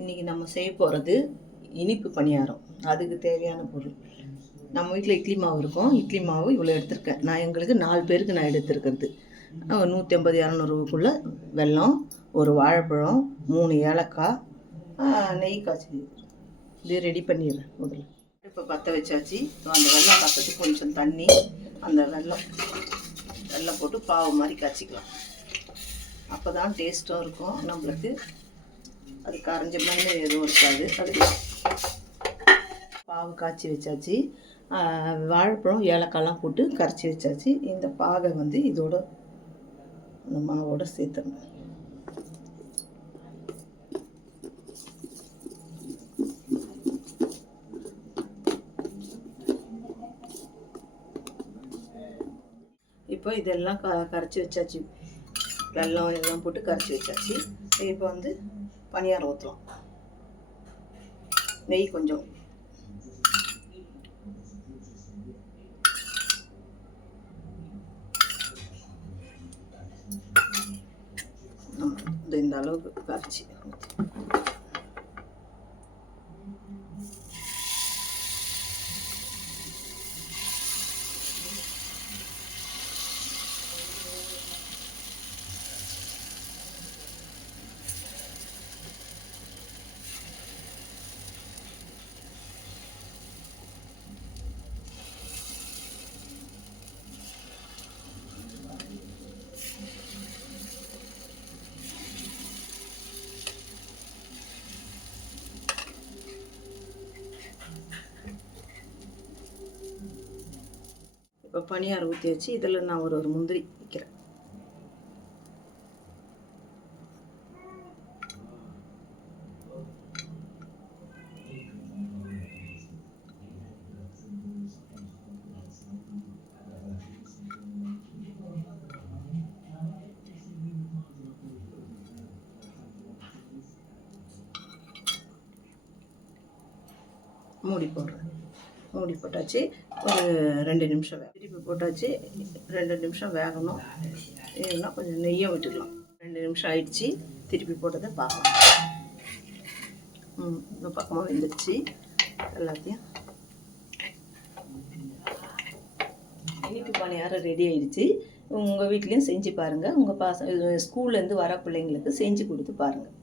இன்றைக்கி நம்ம செய்ய போகிறது இனிப்பு பணியாரம். அதுக்கு தேவையான பொருள், நம்ம வீட்டில் இட்லி மாவு இருக்கும். இட்லி மாவு இவ்வளோ எடுத்திருக்கேன். நான் எங்களுக்கு 4 பேருக்கு நான் எடுத்துருக்கிறது. 150-200 வெல்லம், ஒரு வாழைப்பழம், 3 ஏலக்காய், நெய் காய்ச்சி இது ரெடி பண்ணிடுறேன். முதல்ல இப்போ பற்ற வச்சாச்சு. அந்த வெல்லம் பக்கத்துக்கு கொஞ்சம் தண்ணி, அந்த வெல்லம் போட்டு பாவு மாதிரி காய்ச்சிக்கலாம். அப்போ தான் டேஸ்ட்டும் இருக்கும் நம்மளுக்கு. அது கரைஞ்ச மாதிரி எதுவும் இருக்காது. அதுக்கு பாவு காய்ச்சி வச்சாச்சு. வாழைப்பழம் ஏலக்காய்லாம் போட்டு கரைச்சி வச்சாச்சு. இந்த பாகை இதோட இந்த மாவோடு சேர்த்துடணும். இப்போ இதெல்லாம் கரைச்சி வச்சாச்சு. வெல்லம் எல்லாம் போட்டு கரைச்சி வச்சாச்சு. இப்போ பணியாரம் ஊற்றலாம். நெய் கொஞ்சம், இந்த அளவுக்கு கரைச்சி இப்போ பனியாரம் ஊற்றி வச்சு இதில் நான் ஒரு முந்திரி வைக்கிறேன். மூடி போடுறேன். மூடி போட்டாச்சு. ஒரு 2 நிமிஷம் திருப்பி போட்டாச்சு. 2 நிமிஷம் வேகணும். இல்லைன்னா கொஞ்சம் நெய்யை விட்டுக்கலாம். 2 நிமிஷம் ஆயிடுச்சு. திருப்பி போட்டதை பார்க்கலாம். இந்த பக்கமாக வெந்துடுச்சு. எல்லாத்தையும் இனிப்பு பணியாரம் ரெடி ஆயிடுச்சு. உங்கள் வீட்லேயும் செஞ்சு பாருங்கள். உங்கள் ஸ்கூல்லேருந்து வர பிள்ளைங்களுக்கு செஞ்சு கொடுத்து பாருங்கள்.